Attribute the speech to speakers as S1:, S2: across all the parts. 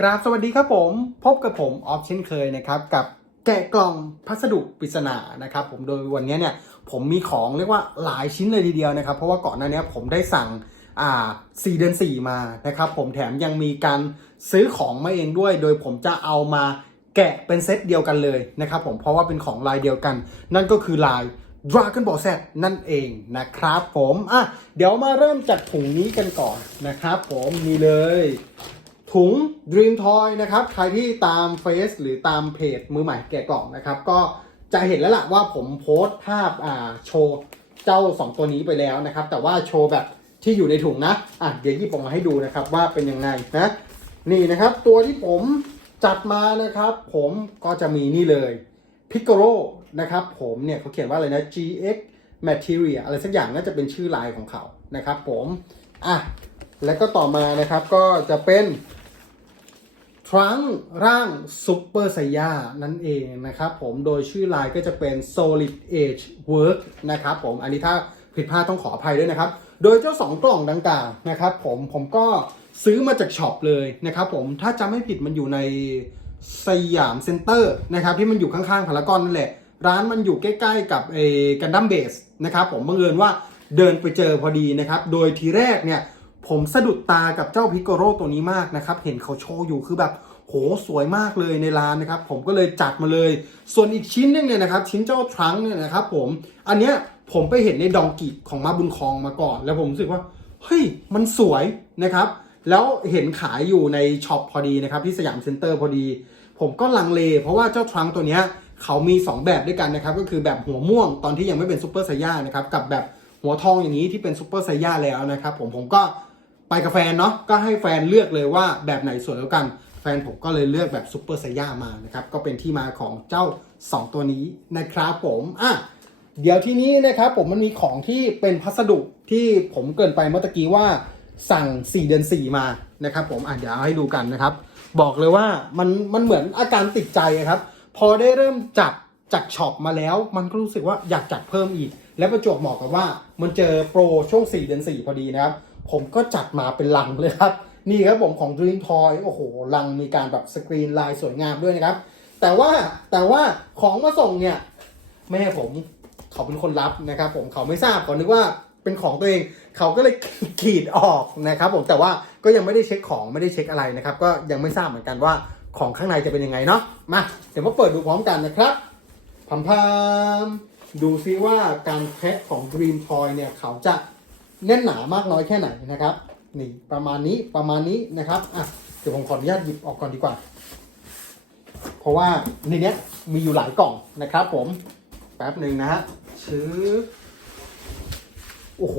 S1: กราบสวัสดีครับผม พบกับผมออฟเช่นเคยนะครับ กับแกะกล่องพัสดุปริศนานะครับผมโดยวันนี้เนี่ยผมมีของเรียกว่าหลายชิ้นเลยทีเดียวนะครับ เพราะว่าก่อนหน้านี้ผมได้สั่งอ่า4เดือน4 มานะครับผมแถมยังมีการซื้อของมาเองด้วย โดยผมจะเอามาแกะเป็นเซตเดียวกันเลยนะครับผมเพราะว่าเป็นของลายเดียวกัน นั่นก็คือลาย Dragon Ball Z นั่นเองนะครับผมอะเดี๋ยวมาเริ่มจากถุงนี้กันก่อนนะครับผมนี่เลย ถุง Dream Toy นะครับ ใครที่ตามเฟซหรือตามเพจมือใหม่แกะกล่องนะครับ ก็จะเห็นแล้วล่ะว่าผมโพสต์ภาพอ่าโชว์เจ้า 2 ตัวนี้ไปแล้วนะครับ แต่ว่าโชว์แบบที่อยู่ในถุงนะ อะเดี๋ยวหยิบออกมาให้ดูนะครับว่าเป็นยังไงนะ นี่นะครับตัวที่ผมจัดมานะครับ ผมก็จะมีนี่เลยพิกโกโรนะครับ ผมเนี่ยเขาเขียนว่าอะไรนะ GX Material อะไรสักอย่างน่าจะเป็นชื่อลายของเขานะครับ ผม อะ แล้วก็ต่อมานะครับก็จะเป็น ทรังร่างซุปเปอร์ไซยานั่นเองนะครับผมโดยชื่อลายก็จะเป็น Solid Age Work นะครับผมอันนี้ถ้าผิดพลาดต้องขออภัยด้วยนะครับ โดยเจ้า 2 กล่องดังกล่าวนะครับผมผมก็ซื้อมาจากช็อปเลยนะครับผมถ้าจำไม่ผิดมันอยู่ในสยามเซ็นเตอร์นะครับที่มันอยู่ข้างๆพารากอนนั่นแหละ ร้านมันอยู่ใกล้ๆกับเอกันดั้มเบสนะครับผมบังเอิญว่าเดินไปเจอพอดีนะครับ โดยทีแรกเนี่ย ผมสะดุดตากับเจ้าพิกโกโรตัวนี้มากนะครับ เห็นเขาโชว์อยู่คือแบบโหสวยมากเลยในร้านนะครับ ผมก็เลยจัดมาเลย ส่วนอีกชิ้นหนึงเนี่ยนะครับ ชิ้นเจ้าทรังก์เนี่ยนะครับ ผมอันเนี้ยผมไปเห็นในดองกิของมาบุญคองมาก่อน แล้วผมรู้สึกว่าเฮ้ยมันสวยนะครับ แล้วเห็นขายอยู่ในช็อปพอดีนะครับ ที่สยามเซ็นเตอร์พอดี ผมก็ลังเล เพราะว่าเจ้าทรังก์ตัวเนี้ยเขามี 2 แบบด้วยกันนะครับ ก็คือแบบหัวม่วงตอนที่ยังไม่เป็นซูเปอร์ไซย่านะครับกับแบบหัวทองอย่างนี้ที่เป็นซูเปอร์ไซย่าแล้วนะครับ ผมผมก็ ไปกับแฟนเนาะก็ให้แฟนเลือกเลยว่าแบบไหนสวยแล้วกัน แฟนผมก็เลยเลือกแบบซุปเปอร์ไซย่ามานะครับ ก็เป็นที่มาของเจ้า 2 ตัวนี้นะครับผมอะเดี๋ยวที่นี้นะครับผมมันมีของที่เป็นพัสดุที่ผมเกินไปเมื่อตะกี้ว่าสั่ง 4 เดือน 4 มานะครับผมอะเดี๋ยวเอาให้ดูกันนะครับ บอกเลยว่ามันมันเหมือนอาการติดใจอะครับ พอได้เริ่มจัดจากช็อปมาแล้วมันก็รู้สึกว่าอยากจัดเพิ่มอีก และประจวบเหมาะกับว่ามันเจอโปรช่วง 4 เดือน 4 พอดีนะครับ ผมก็จัดมาเป็นลังเลยครับ นี่ครับผมของ Dream Toy โอ้โห ลังมีการแบบสกรีนลายสวยงามด้วยนะครับ แต่ว่าแต่ว่าของมาส่งเนี่ยแม่ผมเขาเป็นคนรับนะครับ ผมเขาไม่ทราบเขานึกว่าเป็นของตัวเองเขาก็เลยขีดออกนะครับ ผมแต่ว่าก็ยังไม่ได้เช็คของไม่ได้เช็คอะไรนะครับ ก็ยังไม่ทราบเหมือนกันว่าของข้างในจะเป็นยังไงเนาะมาเดี๋ยวมาเปิดดูพร้อมกันนะครับพัมพามดูซิว่าการแพ็คของ Dream Toy เนี่ยเขาจะ แน่นหนามากน้อยแค่ไหนนะครับนี่ประมาณนี้ประมาณนี้นะครับอะเดี๋ยวผมขออนุญาตหยิบออกก่อนดีกว่า เพราะว่าในนี้มีอยู่หลายกล่องนะครับ ผมแป๊บหนึ่งนะฮะชื้อโอ้โห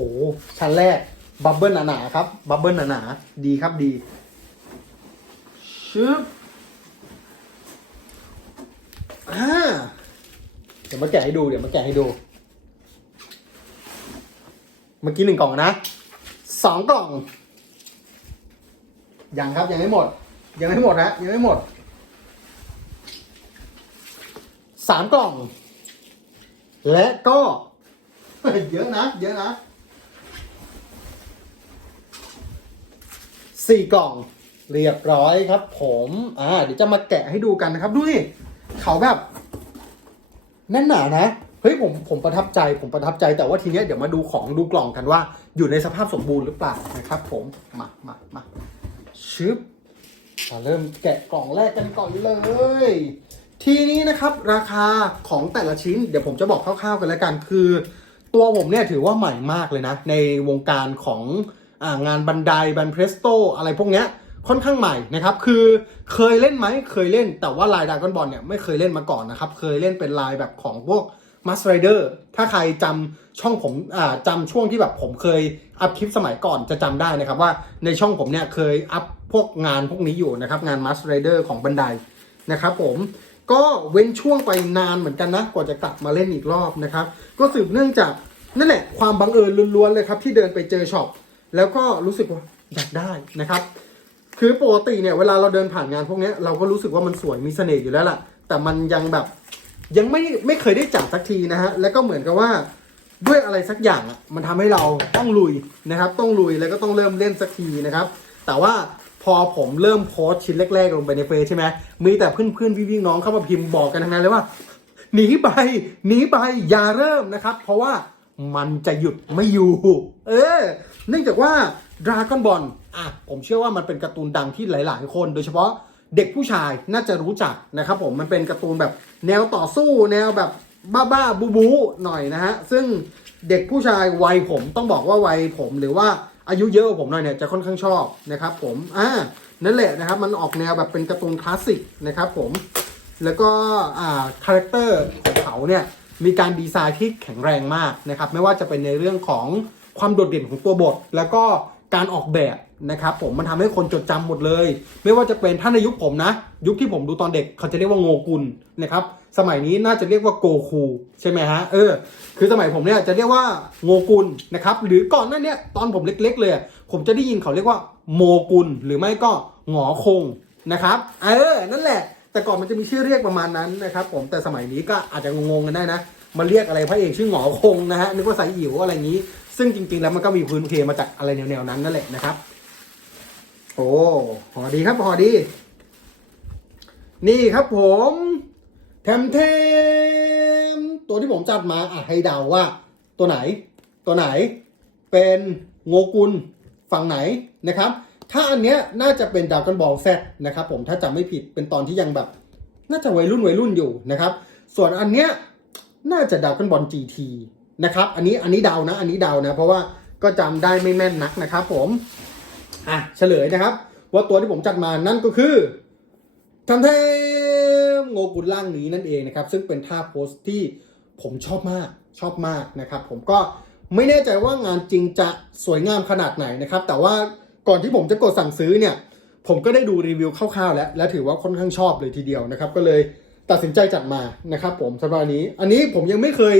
S1: ชั้นแรกบับเบิลหนาๆครับบับเบิลหนาๆดีครับดีชึบอ่าเดี๋ยวมาแกะให้ดูเดี๋ยวมาแกะให้ดู เมื่อกี้หนึ่งกล่องนะสองกล่องยังครับยังไม่หมด ยังไม่หมดนะยังไม่หมดสามกล่อง และก็เยอะนะ เยอะนะสี่กล่องเรียบร้อยครับ ผมอ่าเดี๋ยวจะมาแกะให้ดูกันนะครับ ดูดิเขาแบบแน่นหนานะ เฮ้ยผมผมประทับใจผมประทับใจแต่ว่าทีเนี้ยเดี๋ยวมาดูของดูกล่องกันว่า อยู่ในสภาพสมบูรณ์หรือเปล่านะครับผมมามามาชึบมาเริ่มแกะกล่องแรกกันก่อนเลย ทีนี้นะครับราคาของแต่ละชิ้น เดี๋ยวผมจะบอกคร่าวๆกันแล้วกันคือ ตัวผมเนี่ยถือว่าใหม่มากเลยนะ ในวงการของงานบันไดบันเพรสโตอะไรพวกเนี้ยค่อนข้างใหม่นะครับ คือเคยเล่นไหมเคยเล่นแต่ว่าลายดากอนบอลเนี่ยไม่เคยเล่นมาก่อนนะครับ เคยเล่นเป็นลายแบบของพวก m a s t Rider ถ้าใครจำช่องผมอ่าจำช่วงที่แบบผมเคยอัพคลิปสมัยก่อนจะจำได้นะครับว่าในช่องผมเนี่ยเคยอัพพวกงานพวกนี้อยู่นะครับงาน m a s t Rider ของบันไดนะครับผมก็เว้นช่วงไปนานเหมือนกันนะกว่าจะกลับมาเล่นอีกรอบนะครับ ก็สืบเนื่องจากนั่นแหละความบังเอิญล้วนๆเลยครับ ที่เดินไปเจอช็อปแล้วก็รู้สึกว่าอยากได้นะครับ คือปกติเนี่ยเวลาเราเดินผ่านงานพวกนี้เราก็รู้สึกว่ามันสวยมีเสน่ห์อยู่แล้วล่ะ แต่มันยังแบบ ยังไม่ไม่เคยได้จับสักทีนะฮะแล้วก็เหมือนกับว่าด้วยอะไรสักอย่างอะมันทำให้เราต้องลุยนะครับ ต้องลุยแล้วก็ต้องเริ่มเล่นสักทีนะครับ แต่ว่าพอผมเริ่มโพสชิ้นแรกๆลงไปในเฟซใช่ไหมมีแต่เพื่อนๆพี่ๆน้องเข้ามาพิมพ์บอกกันทั้งนั้นเลยว่าหนีไปหนีไปอย่าเริ่มนะครับ เพราะว่ามันจะหยุดไม่อยู่ เออ เนื่องจากว่า Dragon Ball อะผมเชื่อว่ามันเป็นการ์ตูนดังที่หลาย ๆ คน โดยเฉพาะ เด็กผู้ชายน่าจะรู้จักนะครับผมมันเป็นการ์ตูนแบบแนวต่อสู้แนวแบบบ้าๆบูบูหน่อยนะฮะซึ่งเด็กผู้ชายวัยผมต้องบอกว่าวัยผมหรือว่าอายุเยอะกว่าผมหน่อยเนี่ยจะค่อนข้างชอบนะครับผมอ่านั่นแหละนะครับมันออกแนวแบบเป็นการ์ตูนคลาสสิกนะครับผมแล้วก็อ่าคาแรคเตอร์ของเขาเนี่ยมีการดีไซน์ที่แข็งแรงมากนะครับไม่ว่าจะเป็นในเรื่องของความโดดเด่นของตัวบท แล้วก็ การออกแบบนะครับผมมันทำให้คนจดจำหมดเลย ไม่ว่าจะเป็นท่านในยุคผมนะ ยุคที่ผมดูตอนเด็กเขาจะเรียกว่าโงกุลนะครับสมัยนี้น่าจะเรียกว่าโกคูใช่ไหมฮะเออคือสมัยผมเนี่ยจะเรียกว่าโงกุลนะครับหรือก่อนหน้าเนี้ยตอนผมเล็ก ๆ เลย ผมจะได้ยินเขาเรียกว่าโมกุลหรือไม่ก็หงอคงนะครับเออนั่นแหละ แต่ก่อนมันจะมีชื่อเรียกประมาณนั้นนะครับผมแต่สมัยนี้ก็อาจจะงงๆกันได้นะมาเรียกอะไรพระเอกชื่อหงอคงนะฮะนึกว่าสายอิ๋วอะไรอย่างนี้ ซึ่งจริงๆแล้วมันก็มีพื้นเพมาจากอะไรแนวๆนั้นนั่นแหละนะครับ โอ้หอดีครับหอดี นี่ครับผมแถมเทมตัวที่ผมจัดมาอะให้เดาว่า ตัวไหน ตัวไหน เป็นโงกุลฝั่งไหนนะครับ ถ้าอันเนี้ยน่าจะเป็นดาวกันบอลแซนะครับ ผมถ้าจำไม่ผิดเป็นตอนที่ยังแบบ น่าจะวัยรุ่นวัยรุ่นอยู่นะครับ ส่วนอันเนี้ยน่าจะดาวกันบอล GT นะครับ อันนี้อันนี้เดานะ อันนี้เดานะ เพราะว่าก็จำได้ไม่แม่นนักนะครับ ผมอะเฉลยนะครับ ว่าตัวที่ผมจัดมานั่นก็คือทำเทมโงกุลล่างนี้นั่นเองนะครับ ซึ่งเป็นท่าโพสที่ผมชอบมากชอบมากนะครับ ผมก็ไม่แน่ใจว่างานจริงจะสวยงามขนาดไหนนะครับ แต่ว่าก่อนที่ผมจะกดสั่งซื้อเนี่ย ผมก็ได้ดูรีวิวคร่าวๆแล้ว และถือว่าค่อนข้างชอบเลยทีเดียวนะครับ ก็เลยตัดสินใจจัดมานะครับ ผมสำหรับนี้ อันนี้ผมยังไม่เคย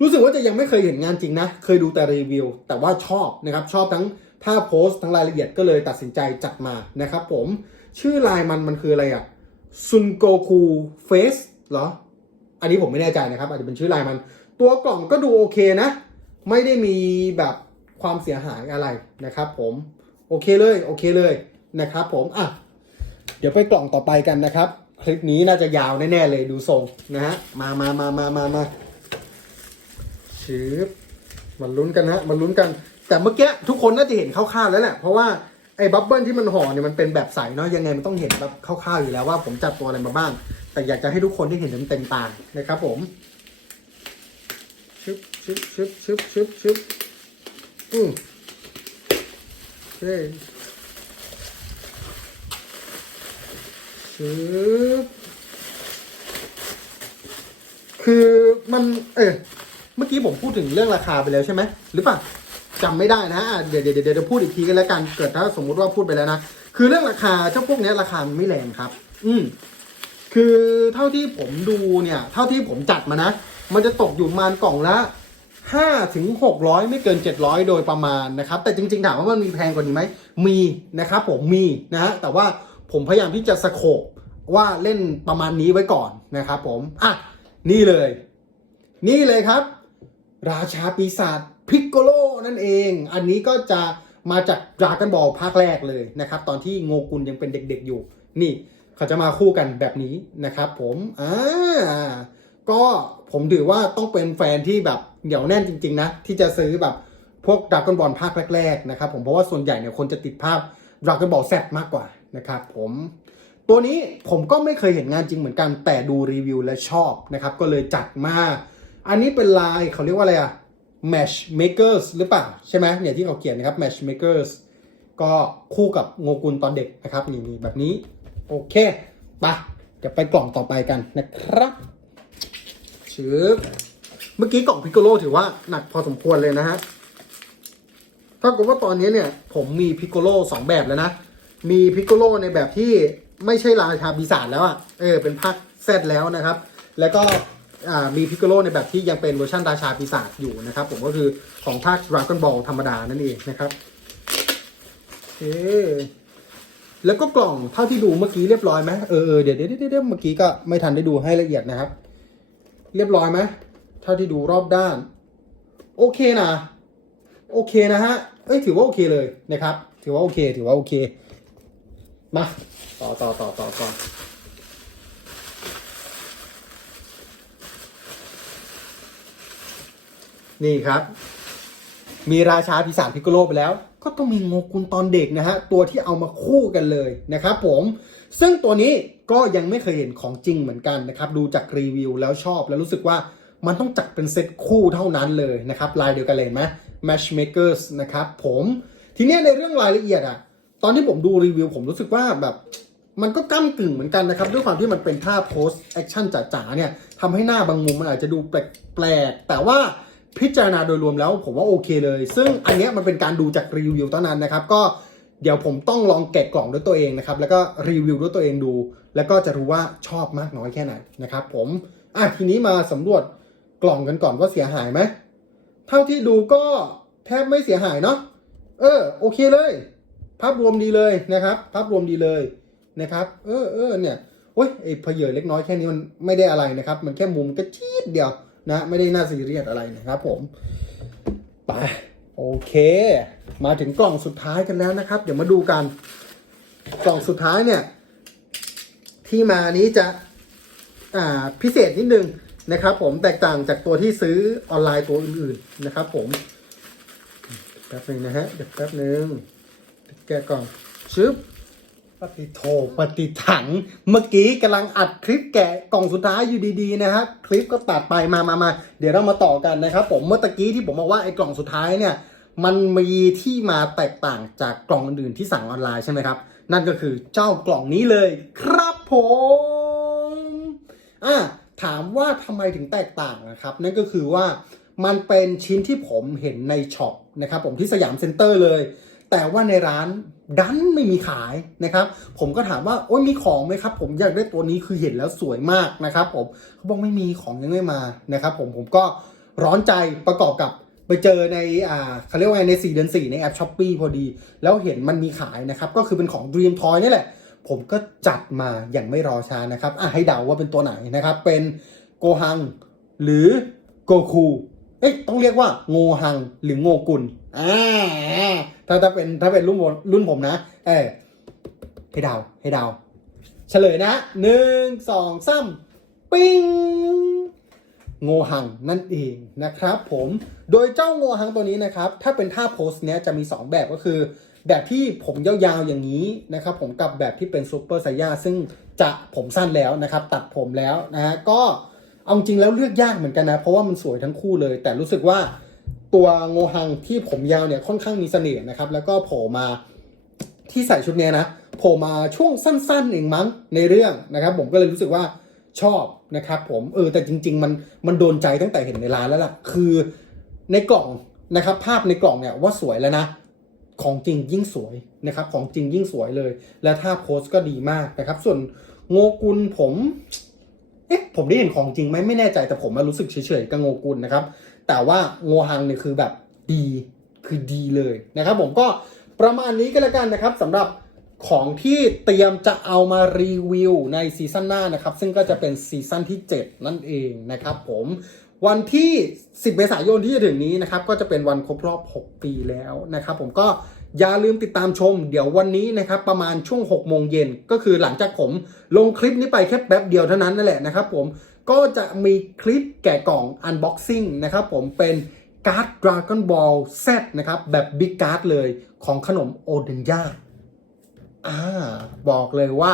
S1: รู้สึกว่าจะยังไม่เคยเห็นงานจริงนะ เคยดูแต่รีวิว แต่ว่าชอบนะครับ ชอบทั้งท่าโพสต์ทั้งรายละเอียดก็เลยตัดสินใจจัดมานะครับผม ชื่อลายมันมันคืออะไรอะซุนโกคูเฟสเหรอ อันนี้ผมไม่แน่ใจนะครับ อาจจะเป็นชื่อลายมัน ตัวกล่องก็ดูโอเคนะ ไม่ได้มีแบบความเสียหายอะไรนะครับผม โอเคเลยโอเคเลยนะครับผมอะเดี๋ยวไปกล่องต่อไปกันนะครับ คลิปนี้น่าจะยาวแน่ๆเลยดูทรงนะฮะมามามามามามา ชืบมันลุ้นกันฮะมันลุ้นกัน แต่เมื่อกี้ทุกคนน่าจะเห็นคร่าวๆแล้วแหละเพราะว่าไอ้บับเบิ้ลที่มันห่อเนี่ยมันเป็นแบบใสเนาะยังไงมันต้องเห็นแบบคร่าวๆอยู่แล้วว่าผมจัดตัวอะไรมาบ้าง แต่อยากจะให้ทุกคนได้เห็นเต็มๆตานะครับผมชึบชึบชึบชึบชึบชึบอืมโอเคชืบคือมันเออ เมื่อกี้ผมพูดถึงเรื่องราคาไปแล้วใช่ไหมหรือเปล่าจำไม่ได้นะเดี๋ยวเดี๋ยวเดี๋ยวพูดอีกทีกันแล้วกันเกิดถ้าสมมุติว่าพูดไปแล้วนะคือเรื่องราคาเจ้าพวกนี้ราคามันไม่แรงครับ อืมคือเท่าที่ผมดูเนี่ย เท่าที่ผมจัดมานะ มันจะตกอยู่ประมาณกล่องละห้าถึงหกร้อยไม่เกินเจ็ดร้อยโดยประมาณนะครับ แต่จริงๆถามว่ามันมีแพงกว่านี้ไหมมีนะครับผมมีนะฮะแต่ว่าผมพยายามที่จะสโคบว่าเล่นประมาณนี้ไว้ก่อนนะครับผมอะนี่เลย นี่เลยครับ ราชาปีศาจพิกโกโลนั่นเอง อันนี้ก็จะมาจากดรากันบอลภาคแรกเลยนะครับ ตอนที่โงกุลยังเป็นเด็กๆอยู่ นี่เขาจะมาคู่กันแบบนี้นะครับผมอ่าก็ผมถือว่าต้องเป็นแฟนที่แบบเหนียวแน่นจริงๆนะ ที่จะซื้อแบบพวกดราก้อนบอลภาคแรกๆนะครับผมเพราะว่าส่วนใหญ่เนี่ยคนจะติดภาพดราก้อนบอลแซมากกว่านะครับผมตัวนี้ผมก็ไม่เคยเห็นงานจริงเหมือนกันแต่ดูรีวิวและชอบนะครับก็เลยจัดมา อันนี้เป็นลายเขาเรียกว่าอะไรอะ matchmakers หรือเปล่า ใช่ไหมเนี่ยที่เขาเขียนนะครับ matchmakers ก็คู่กับโงกุลตอนเด็กนะครับนี่แบบนี้ โอเคไปะจะไปกล่องต่อไปกันนะครับชืบเมื่อกี้กล่องพิกโกโลถือว่าหนักพอสมควรเลยนะฮะถ้ากับว่าตอนนี้เนี่ย ผมมีพิกโกโลสองแบบแล้วนะ มีพิกโกโลในแบบที่ไม่ใช่ราชาปีศาจแล้วอะ่ะเออเป็นภาคแซดแล้วนะครับ แล้วก็ มีพิกโกโลในแบบที่ยังเป็นเวอร์ชันราชาปีศาจอยู่นะครับ ผมก็คือของภาค Dragon Ball ธรรมดานั่นเองนะครับโอเคแล้วก็กล่องเท่าที่ดูเมื่อกี้เรียบร้อยไหมเออเออเดี๋ยวเดี๋ยวเดี๋ยวเมื่อกี้ก็ไม่ทันได้ดูให้ละเอียดนะครับ เรียบร้อยไหมเท่าที่ดูรอบด้าน โอเคนะโอเคนะฮะเอ้ยถือว่าโอเคเลยนะครับ ถือว่าโอเค ถือว่าโอเคมาต่อต่อต่อต่อต่อ นี่ครับ มีราชาพิสารพิกโกโลไปแล้ว ก็ต้องมีโงกุลตอนเด็กนะฮะ ตัวที่เอามาคู่กันเลยนะครับผม ซึ่งตัวนี้ก็ยังไม่เคยเห็นของจริงเหมือนกันนะครับ ดูจากรีวิวแล้วชอบแล้วรู้สึกว่ามันต้องจัดเป็นเซตคู่เท่านั้นเลยนะครับ ลายเดียวกันเลยไหม Matchmakers นะครับผมทีนี้ในเรื่องรายละเอียดอะตอนที่ผมดูรีวิวผมรู้สึกว่าแบบมันก็ก้ากึ่งเหมือนกันนะครับ ด้วยความที่มันเป็นท่าโพสแอคชั่นจ๋าๆเนี่ยทำให้หน้าบางมุมมันอาจจะดูแปลกๆแต่ว่า พิจารณาโดยรวมแล้วผมว่าโอเคเลย ซึ่งอันนี้มันเป็นการดูจากรีวิวเท่านั้นนะครับ ก็เดี๋ยวผมต้องลองแกะกล่องด้วยตัวเองนะครับ แล้วก็รีวิวด้วยตัวเองดู แล้วก็จะรู้ว่าชอบมากน้อยแค่ไหนนะครับ ผมอะทีนี้มาสำรวจกล่องกันก่อนว่าเสียหายไหมเท่าที่ดูก็แทบไม่เสียหายเนาะเออโอเคเลย ภาพรวมดีเลยนะครับ ภาพรวมดีเลยนะครับ เออเออเนี่ยโอ้ยไอ้เพเยอเล็กน้อยแค่นี้มันไม่ได้อะไรนะครับ มันแค่มุมกระชีดเดียว นะ ไม่ได้น่าซีเรียสอะไรนะครับผมไปโอเค มาถึงกล่องสุดท้ายกันแล้วนะครับ เดี๋ยวมาดูกัน กล่องสุดท้ายเนี่ย ที่มานี้จะอ่าพิเศษนิดนึงนะครับ ผมแตกต่างจากตัวที่ซื้อออนไลน์ตัวอื่นๆนะครับ ผมแป๊บหนึงนะฮะเดี๋ยวแป๊บหนึงแกะกล่องชึบ ปฏิโทปฏิถัง เมื่อกี้กำลังอัดคลิปแกะกล่องสุดท้ายอยู่ดีๆนะครับคลิปก็ตัดไปมามามาเดี๋ยวเรามาต่อกันนะครับ ผมเมื่อตะกี้ที่ผมบอกว่าไอ้กล่องสุดท้ายเนี่ย มันมีที่มาแตกต่างจากกล่องอื่นที่สั่งออนไลน์ใช่ไหมครับ นั่นก็คือเจ้ากล่องนี้เลย ครับผมอะถามว่าทำไมถึงแตกต่างนะครับ นั่นก็คือว่ามันเป็นชิ้นที่ผมเห็นในช็อปนะครับผมที่สยามเซ็นเตอร์เลย แต่ว่าในร้านดันไม่มีขายนะครับ ผมก็ถามว่าโอ้ยมีของไหมครับ ผมอยากได้ตัวนี้คือเห็นแล้วสวยมากนะครับผมเขาบอกไม่มีของยังไม่มานะครับ ผมผมก็ร้อนใจประกอบกับไปเจอในอ่าเขาเรียกว่าไงใน 4 เดือน 4 ในแอปช้อปปีพอดี แล้วเห็นมันมีขายนะครับ ก็คือเป็นของ Dream Toy นี่แหละ ผมก็จัดมาอย่างไม่รอช้านะครับอะให้เดาว่าเป็นตัวไหนนะครับ เป็นโกฮัง หรือโกคูเอ้ยต้องเรียกว่าโงฮังหรือโงกุล อ่าถ้าถ้าเป็นถ้าเป็นรุ่นผมรุ่นผมนะ เออให้เดาให้เดาเฉลยนะหนึ่งสองสามปิ้งโงหังนั่นเองนะครับผมโดยเจ้าโงหังตัวนี้นะครับ ถ้าเป็นท่าโพสเนี้ยจะมี 2 แบบก็คือ แบบที่ผมยาวๆอย่างนี้นะครับ ผมกับแบบที่เป็นซูเปอร์ไซย่าซึ่งจะผมสั้นแล้วนะครับ ตัดผมแล้วนะฮะก็เอาจริงแล้วเลือกยากเหมือนกันนะ เพราะว่ามันสวยทั้งคู่เลย แต่รู้สึกว่า ตัวโงหังที่ผมยาวเนี่ยค่อนข้างมีเสน่ห์นะครับ แล้วก็โผล่มาที่ใส่ชุดเนี้ยนะโผล่มาช่วงสั้นๆเองมั้งในเรื่องนะครับ ผมก็เลยรู้สึกว่าชอบนะครับ ผมเออแต่จริง ๆ มันมันโดนใจตั้งแต่เห็นในร้านแล้วล่ะ คือในกล่องนะครับ ภาพในกล่องเนี่ยว่าสวยแล้วนะของจริงยิ่งสวยนะครับ ของจริงยิ่งสวยเลย และท่าโพสก็ดีมากนะครับ ส่วนโงกุลผมเอ๊ะผมได้เห็นของจริงไหมไม่แน่ใจแต่ผมมารู้สึกเฉยๆกับโงกุลนะครับ แต่ว่าโงหังเนี่ยคือแบบดีคือดีเลยนะครับผมก็ประมาณนี้ก็แล้วกันนะครับสำหรับของที่เตรียมจะเอามารีวิวในซีซั่นหน้านะครับ ซึ่งก็จะเป็นซีซั่นที่ 7 นั่นเองนะครับผมวันที่ 10 เมษายนที่จะถึงนี้นะครับ ก็จะเป็นวันครบรอบ 6 ปีแล้วนะครับ ผมก็อย่าลืมติดตามชม เดี๋ยววันนี้นะครับ ประมาณช่วง 6 โมงเย็นก็คือหลังจากผมลงคลิปนี้ไปแค่แป๊บเดียวเท่านั้นนั่นแหละนะครับผม ก็จะมีคลิปแกะกล่อง Unboxing นะครับผมเป็นการ์ด Dragon Ball Z นะครับ แบบบิ๊กการ์ดเลยของขนมโอเดนย่าอ่าบอกเลยว่า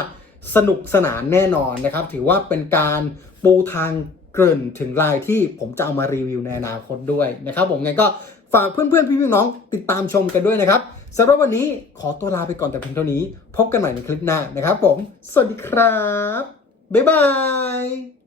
S1: สนุกสนานแน่นอนนะครับ ถือว่าเป็นการปูทางเกริ่นถึงลายที่ผมจะเอามารีวิวในอนาคตด้วยนะครับ ผมไงก็ฝากเพื่อนๆ พี่ๆน้องติดตามชมกันด้วยนะครับสำหรับวันนี้ขอตัวลาไปก่อนแต่เพียงเท่านี้ พบกันใหม่ในคลิปหน้านะครับผม สวัสดีครับ บ๊ายบาย